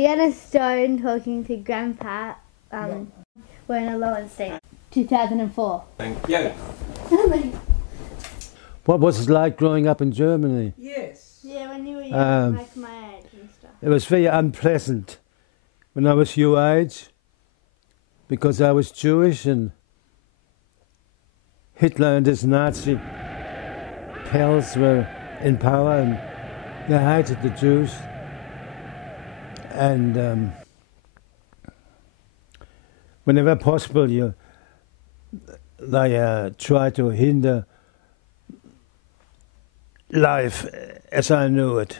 Fiona Stone talking to Grandpa, Werner Lowenstein, 2004. Thank you. What was it like growing up in Germany? Yes. Yeah, when you were young, like my age and stuff. It was very unpleasant when I was your age, because I was Jewish and Hitler and his Nazi pals were in power and they hated the Jews. And whenever possible, they try to hinder life as I knew it.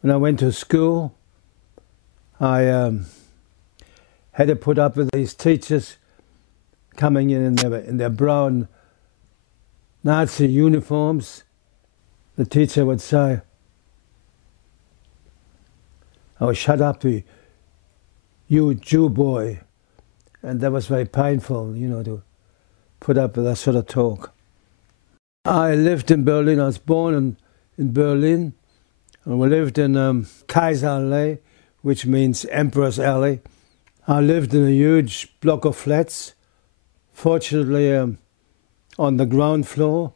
When I went to school, I had to put up with these teachers coming in their brown Nazi uniforms. The teacher would say, "Oh, shut up, you Jew boy." And that was very painful, to put up with that sort of talk. I lived in Berlin. I was born in Berlin. And we lived in Kaiserallee, which means Emperor's Alley. I lived in a huge block of flats, fortunately on the ground floor.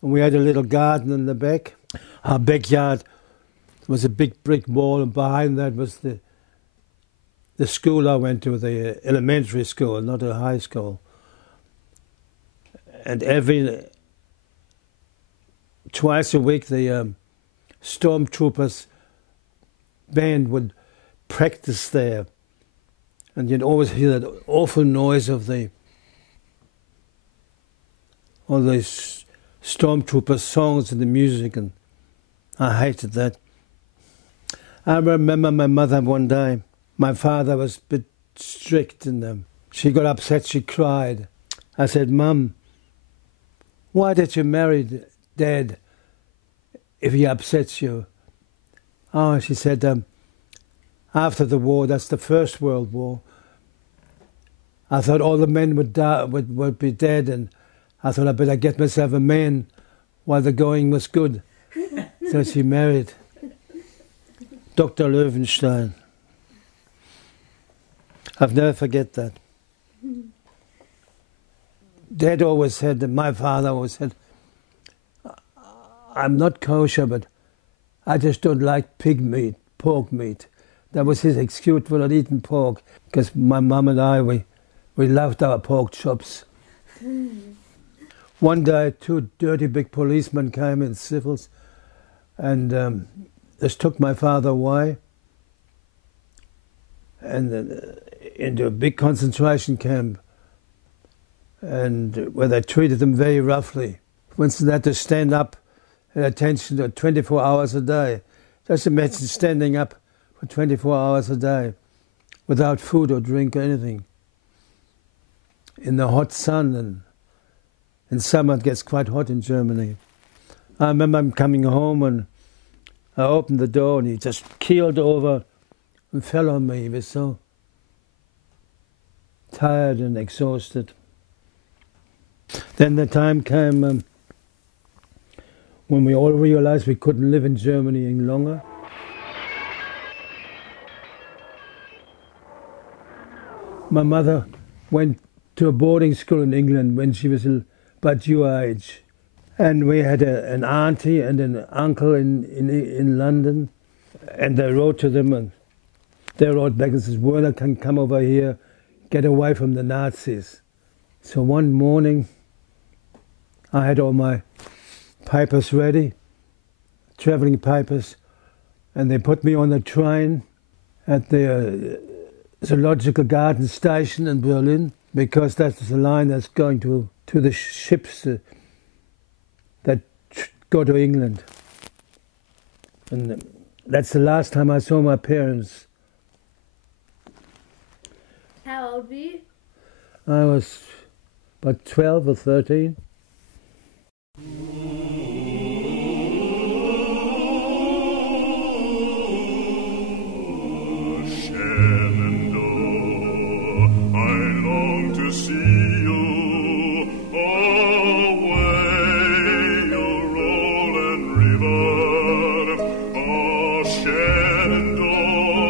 And we had a little garden in the back. Our backyard was a big brick wall, and behind that was the school I went to, the elementary school, not a high school. And twice a week the stormtroopers band would practice there, and you'd always hear that awful noise of all these stormtrooper songs and the music, and I hated that. I remember my mother one day. My father was a bit strict, and she got upset. She cried. I said, "Mum, why did you marry Dad if he upsets you?" "Oh," she said, "after the war, that's the First World War, I thought all the men would die, would be dead, and I thought I better get myself a man while the going was good." So she married Dr. Lowenstein. I'll never forget that. Dad always said, and my father always said, "I'm not kosher, but I just don't like pig meat, pork meat." That was his excuse for not eating pork, because my mum and I, we loved our pork chops. One day, two dirty big policemen came in civils, and just took my father away, and into a big concentration camp, and where they treated him very roughly. Winston had to stand up at attention to 24 hours a day. Just imagine standing up for 24 hours a day without food or drink or anything in the hot sun, and in summer it gets quite hot in Germany. I remember him coming home, and I opened the door and he just keeled over and fell on me. He was so tired and exhausted. Then the time came when we all realized we couldn't live in Germany any longer. My mother went to a boarding school in England when she was about your age. And we had an auntie and an uncle in London, and they wrote to them, and they wrote back and said, "Werner can come over here, get away from the Nazis." So one morning, I had all my papers ready, traveling papers, and they put me on the train at the Zoological Garden station in Berlin, because that's the line that's going to the ships that go to England. And that's the last time I saw my parents. How old were you? I was about 12 or 13. Shenandoah,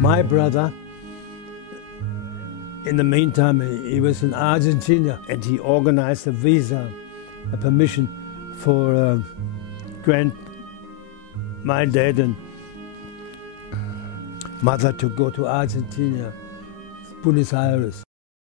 My brother, in the meantime, he was in Argentina, and he organized a visa, a permission for my dad and mother to go to Argentina, Buenos Aires.